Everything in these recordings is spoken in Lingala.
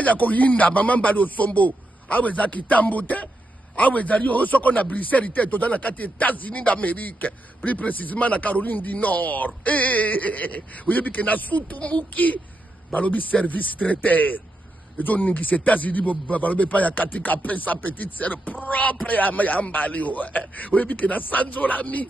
ya koyinda mama mbalo sombo awe za kitambo te awe zali osoko na Bruxelles te to na kati États-Unis d'Amérique plus précisément na Caroline du Nord oyebi ke na sutumuki balobi service traiteur ezo ningi se États-Unis balobi pa ya katika pesa petite sœur propre ya mbali oyebi ke na sanzolami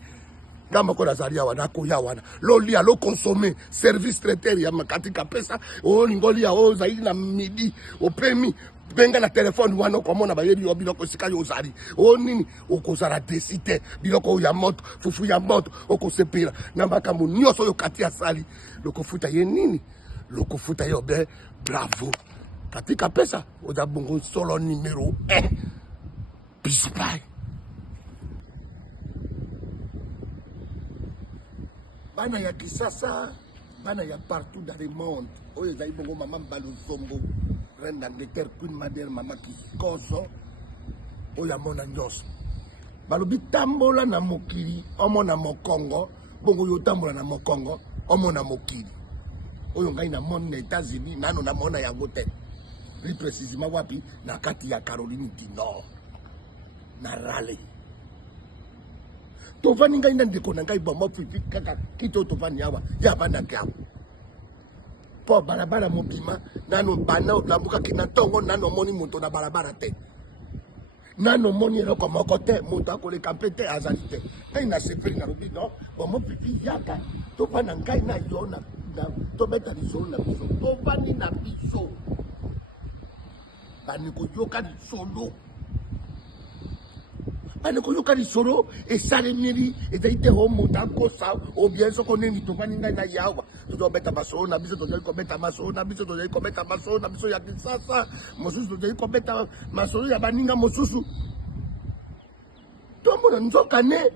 ngamba ko nazalia wana koya wana lolia lo consommer service traiteur ya katika pesa o ningolia o zaidi na midi opemi benga na telefone wana komona bayebi yo biloko sika yo zali o nini okozala desite biloko ya moto fufu ya moto okosepela na makambo nyonso yo kati ya sali lokofuta ye nini lokofuta yo be bravo katika pesa oza bongo solo numéro 1 bispai bana ya kisasa bana ya partout dans le monde oyo ezali bongo mama mbalo zombo reine d'Angleterre queen madère mama kikoso oyo amona nyonso balobi tambola na mokili omona mokongo bongo yo tambola na mokongo omona mokili oyo ngai na mona na États-Unis nano na mona yango te plus précisément wapi na kati ya Caroline du Nord na Raleigh tovani ngai na ndeko na ngai bomo pipi kaka kito tovani yawa ya bana kyao po balabala mobima nano bana lambuka kina tongo nano moni moto na balabala te nano moni eloko moko te moto akoleka mpe te azali te ngai na seferi na lobi no bomo pipi yaka tovana ngai na yo na tobeta lisolo na biso tovani na biso baniko yoka lisolo baniko yoka lisolo esalemeli ezali te omonta akosa obien soko nini tovani ngai na yawa tozobeta masolo na biso tozali kobeta masolo na biso tozali kobeta masolo na biso ya kisasa mosusu tozali kobeta masolo ya baninga mosusu tomona nzokane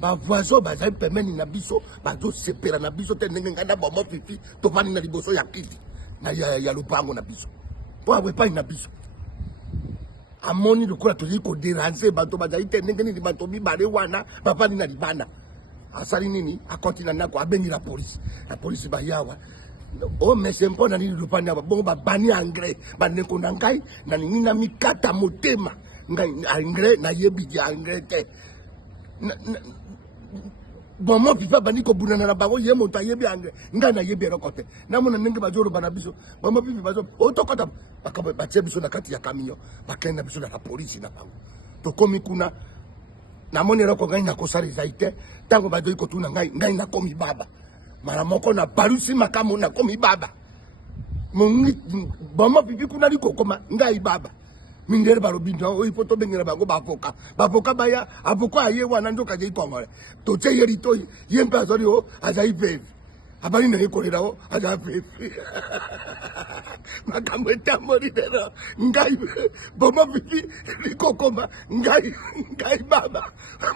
bavoisin bazali pemeni na biso bazosepela na biso te ndenge ngai na bomo pipi tovani na liboso ya kiti na ya lupango na biso po awe epai na biso amoni lokola tozali koderange bato bazali te ndenge nini bato mibale wana bavandi na libanda asali nini akoti na ndako abengi la polisi bayawa o mese mpona nini lupani awa bongo babani engrais bandeko na ngai na nini na mikata motema ngai engrais nayebi ya engrais te bomo pipa bani kobunana na bango ye moto ayebi engrais ngai nayebi eloko te namona ndenge bazoloba na biso bomo pipi bazo otokota batie biso na kati ya camion bakende na biso na la polisi na bango tokomi kuna namoni eloko ngai nakosala ezali te ntango bazoi kotuna ngai nakomi baba mara moko na balusi makambo nakomi baba bomo pipi kuna likokoma ngai baba mindele balobi no oyo po tobengela bango bavoka baya avoka aye wana nzoka azali kongole totie ye litoi ye mpe azali o azali vevi abali na ye kolela o azali vevi makambo etamboli lelo ngai bomo pipi likokoma ngai baba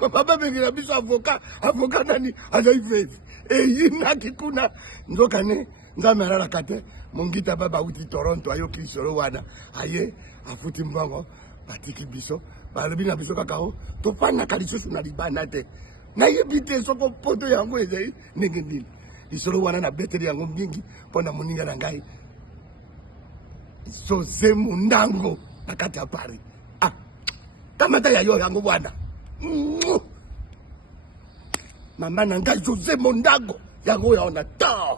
babengela biso avoka nani azali vevi eyinaki kuna nzokane nzambe alalaka te mongita baba uti Toronto ayoki lisolo wana aye afuti mbongo batiki biso balobi na biso kaka o tofandaka lisusu na libanda te nayebi te soko poto yango ezali ndenge nini lisolo wana na beteli yango mingi mpo na moninga na ngai José Mundango na kati ya Paris kamata ya yo yango wana mama na ngai José Mundango yango yaona ta